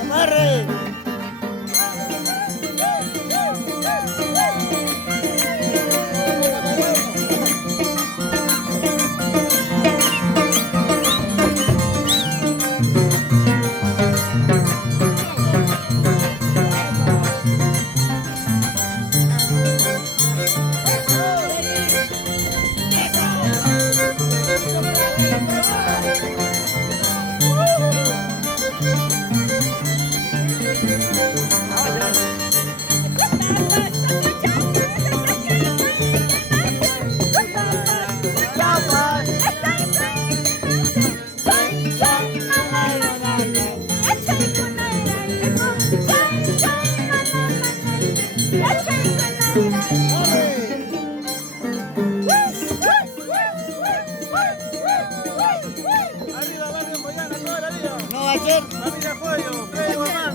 Amarre. No va a ser. Familia Pollo, Freddy Guzmán.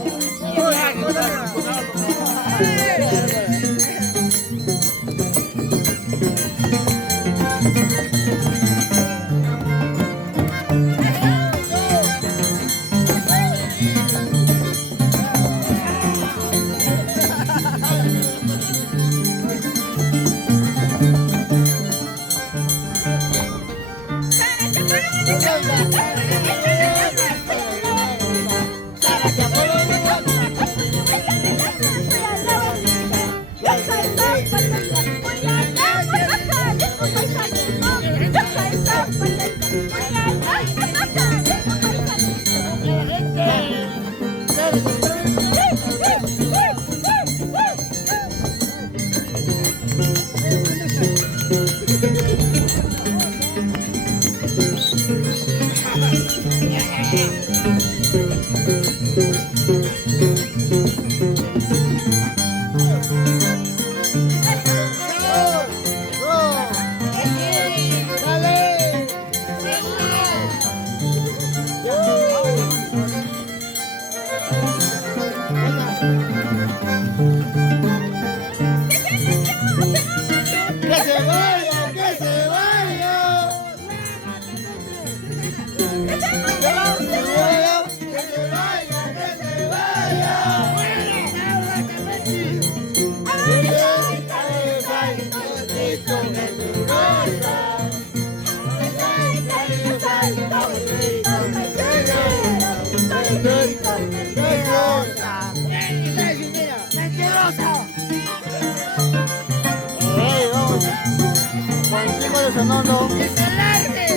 Sonando,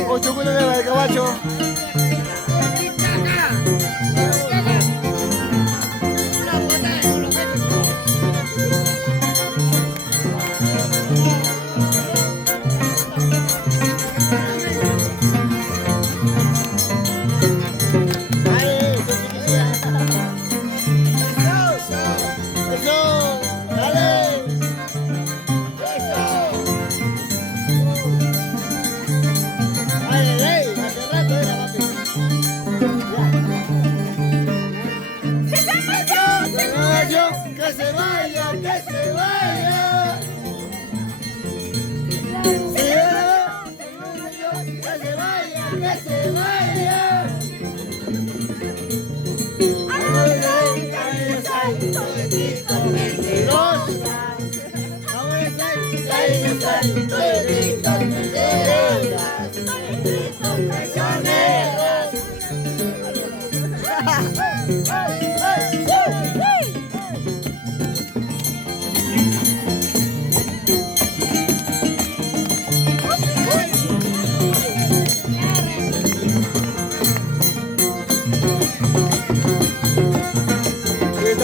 ocho culos de Valcabacho. Que se vaya, que se vaya. Que se vaya, que se vaya.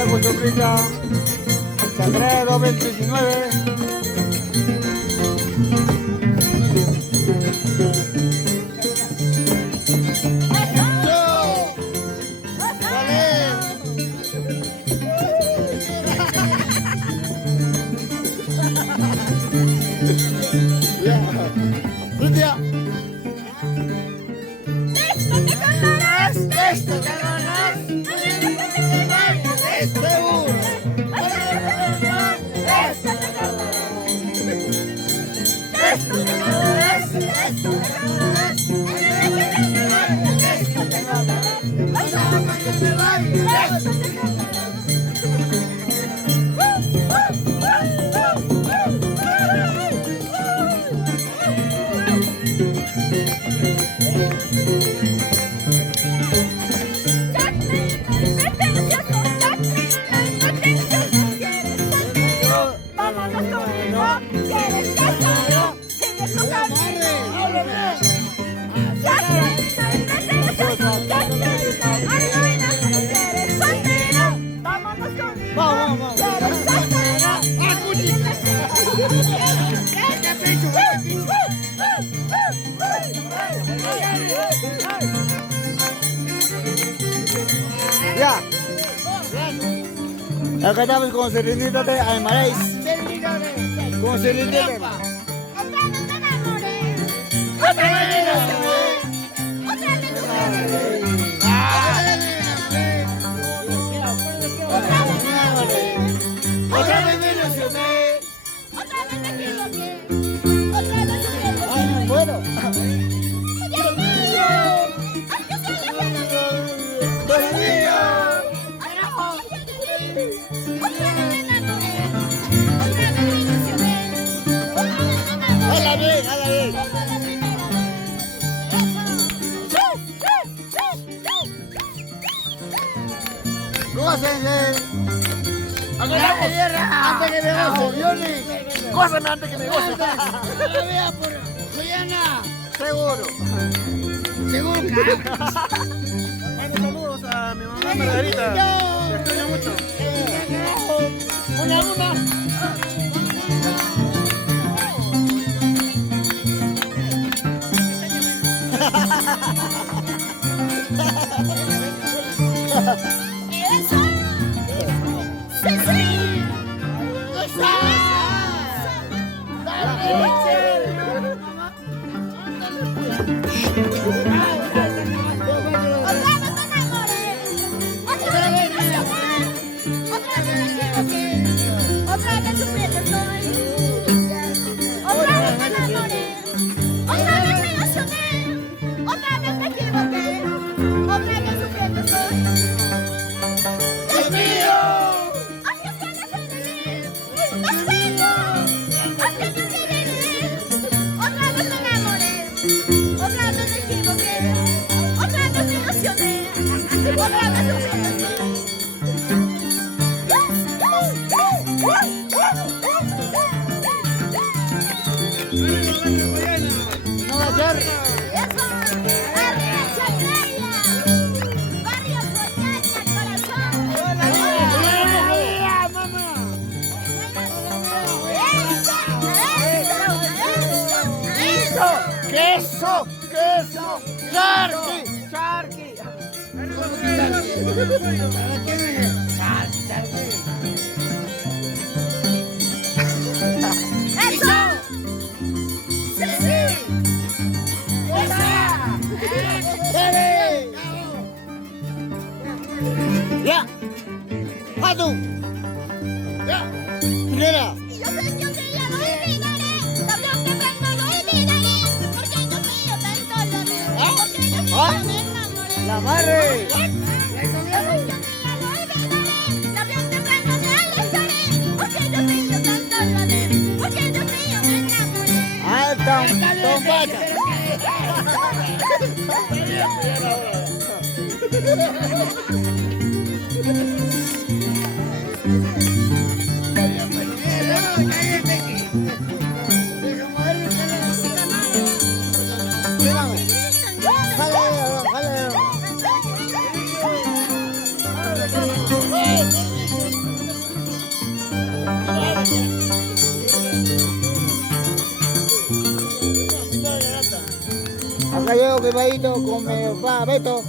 Con sombrita, Sangre 2019. Esto Ya. Acá estamos con Serenita de Aymarais. Con Serenita de... Otra vez me enamoré. Otra vez me enamoré. Otra vez me ilusioné. Otra vez me equivoqué. Otra vez sufrí. Ay, no puedo. Dios mío. Ay, que se aleje de mí. Dios mío. Otra vez me enamoré. Otra vez me ilusioné. Otra vez me enamoré. Hala bien, hala bien. Como la primera vez. Eso. Gócense. Antes que me goce, Johnny. Gózame antes que me goce. La vea por Joyana. Seguro. Seguro que. Mande saludos a mi mamá Margarita. Te extraño mucho. Una. Eso. Sí, sí. Otra vez me enamoré. Otra vez me ilusioné. Otra vez me equivoqué. Otra vez sufriendo estoy. Otra vez me enamoré. Otra vez me ilusioné. Otra vez me equivoqué. Otra vez sufriendo estoy. Dios mío. Ay, que se aleje de mí. Dios mío. Ay, que me olvide de él. Otra vez me enamoré. Otra vez me equivoqué. Otra vez me ilusioné. Otra vez sufriendo estoy. No va a ser. Eso, Arrecha Estrella, Barrio Coñaña, Corazón. Queso. Charqui. Eso. Sí, sí. Ya. Hadu. Ya. Mira. Y yo sé que un día lo olvidaré, tarde o temprano lo olvidaré, porque yo mío tanto lo amé, porque yo mío me enamoré. La barre. Yo sé que un día lo olvidaré, tarde o temprano me alejaré, porque yo mío tanto lo amé, porque yo mío me enamoré. Ah, Tom Pacha. Acá llego quemadito con mi papá Beto.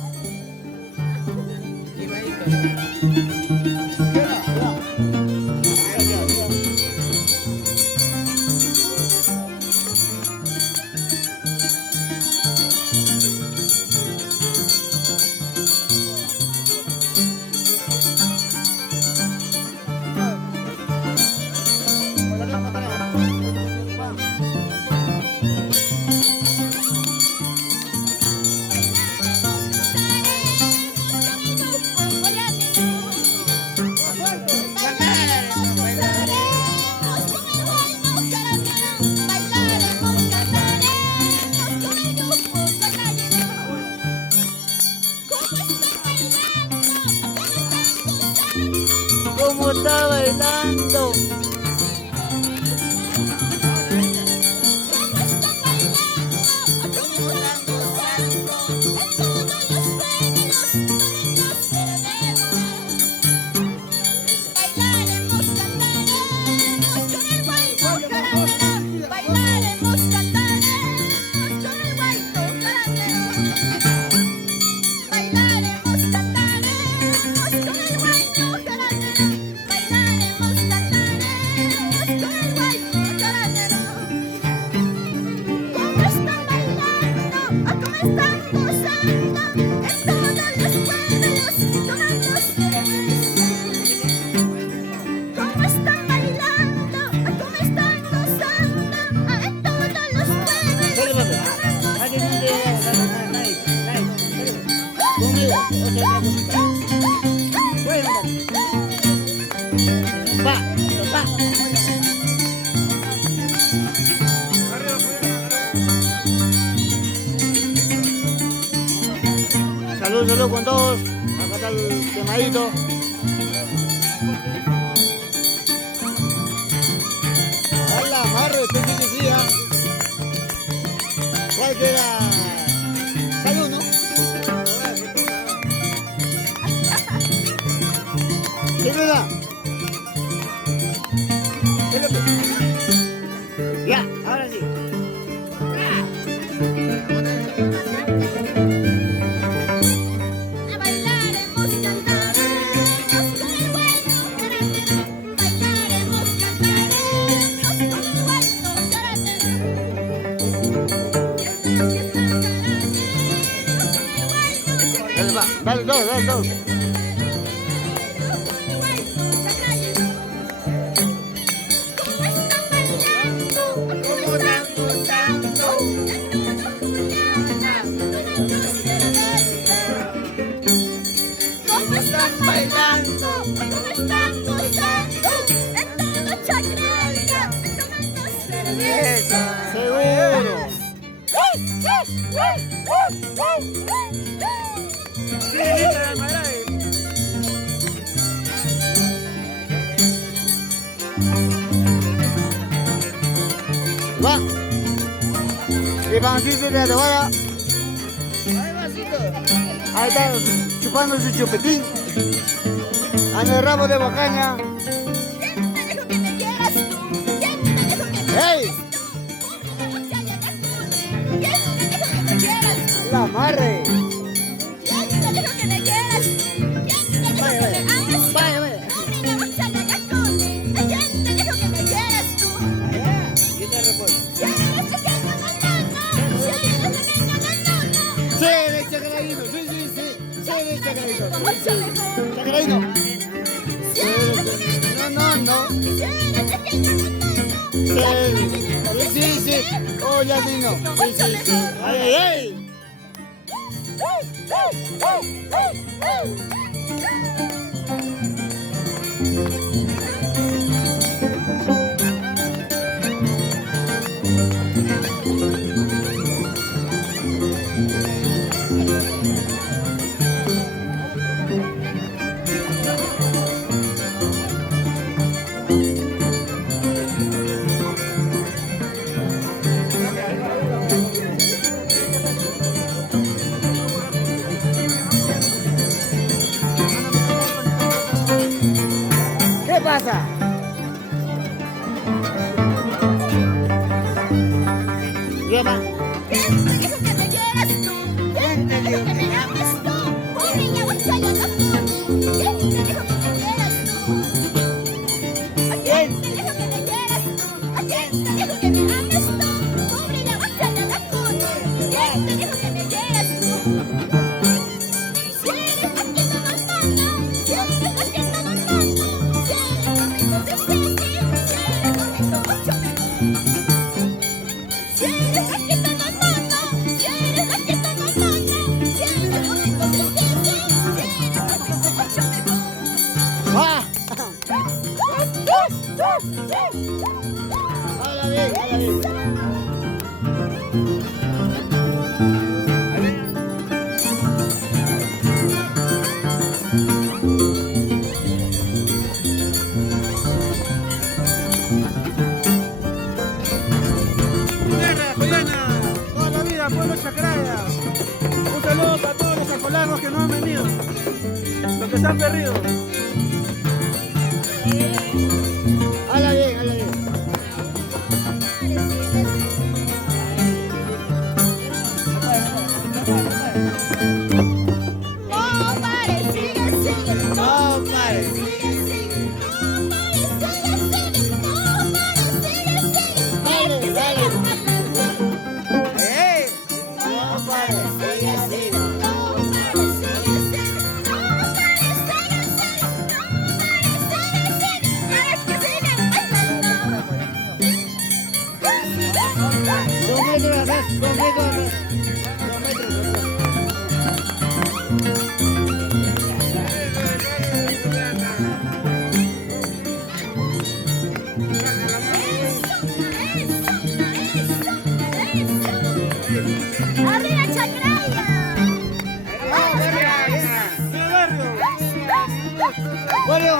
¿Cómo está bailando? Bailaremos, cantaremos con el buen corazón. Salud con todos. Acá está el quemadito. ¡Hala, marre! Usted sí que sí, ¿ah? ¿Cuál que era? Salud, ¿no? ¿Qué me da? Ya, ahora sí. Bailaremos, cantaremos con el bueno carácter. Bailaremos, cantaremos con el bueno carácter. Fiesta, Dale, va, dale dos, dale dos. ¿Cómo están bailando? ¿Cómo están gozando? En todo Chacraya, tomando cerveza. Seguro. Sí, lista de Maray. Va. Y Pancito de la Tobara. Ahí está chupando su chupetín. En el rabo de bocaña. ¿Quién te dijo que me quieras tú? ¿Quién te dijo que me ¡Ey! quieras tú? ¿Quién te dijo que me quieras tú? La amarre. ¿Quién te dijo que me quieras tú? ¿Quién te dijo que me ames tú? Vaya, vaya. Hombre, la guachana ya come. ¿Quién te dijo que me quieras tú? ¿Quién te responde? Si eres pequeño, no, no, no. Si eres pequeño, no, no, no. Sí, de Chacradito. Sí, sí, sí. Sí, de Chacradito. Sí, Mucho sí. mejor. Chacradito. Si eres pequeño, No, no, no. si eres pequeño, no, no, no. Sí, sí, sí. Oh, ya vino. Sí, Mucho sí, sí. mejor. Ay, ay, ay. ¿Qué pasa? Lleva. ¿Quién te dijo que me quieras tú? ¿Quién te dijo que me ames tú? Pobre la guachana no come. ¿Quién te dijo que me quieras tú? ¿A quién te dijo que me quieras tú? ¿A quién te dijo que me ames tú? Pobre la guachana no come. ¿Quién te dijo que me quieras tú? Si eres vaquito normal, si eres vaquito normal, si eres bonito de Ceci, si eres bonito mucho mejor. Si eres vaquito normal, si eres vaquito normal, si eres bonito de Ceci, si eres bonito mucho mejor. Va. Habla bien, habla bien. Juliana, Juliana, toda la vida, pueblo Chacraya. Un saludo para todos los acolanos que no han venido, los que se han perdido. Habla bien, habla bien. No pares, sigue, sigue, No pares. sigue, sigue, no pares, sigue, sigue, no pares, sigue, sigue, Dale, sigue, dale. sigue. ¡Ey! No pares. Sigue, sigue. No pares, sigue, sigue, no pares, sigue, sigue, no pares, sigue, sigue. Es que sigan bailando. Dos metros atrás, 2 metros atrás. 2 metros atrás. ¡Arriba, Chacraya! ¡Vamos, arriba!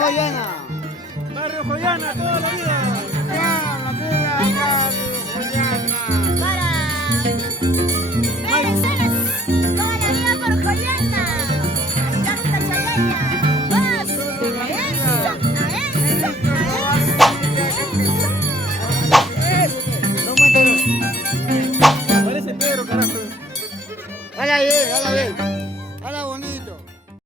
Joyana. Barrio Joyana, toda la vida. Para Venezuela, toda la vida por Joyana. Canta Chaleña. Más. Eso, eso. No me entero. Parece Pedro, carajo. Hala bien, hala bien.